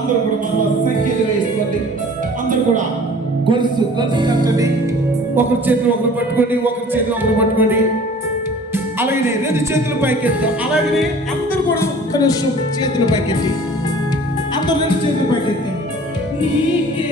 అందరూ కూడా మన సంఖ్యలు వేసుకోండి. అందరూ కూడా గొలుసు కట్టండి. ఒకరి చేతిలో ఒకరు పట్టుకోండి, ఒకరి చేతిలో ఒకరు పట్టుకోండి. అలాగనే రెండు చేతులు పైకెత్తాం. అలాగనే అందరూ కూడా ఒక్క నిమిషం చేతులు పైకెత్తి, అందరూ రెండు చేతులు పైకెత్తి. నీకే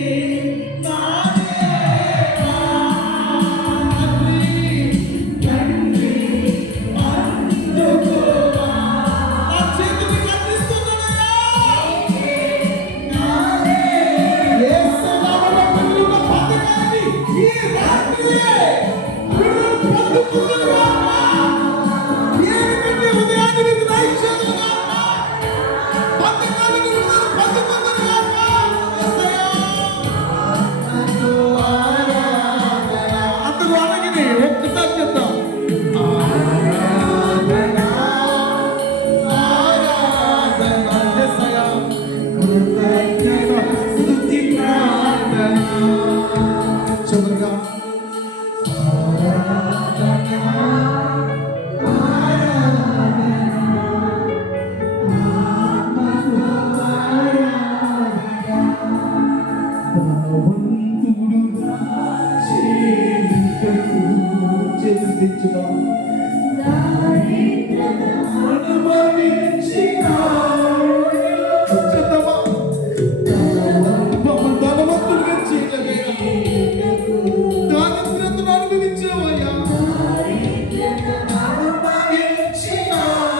చేతులు తెచ్చుదాం.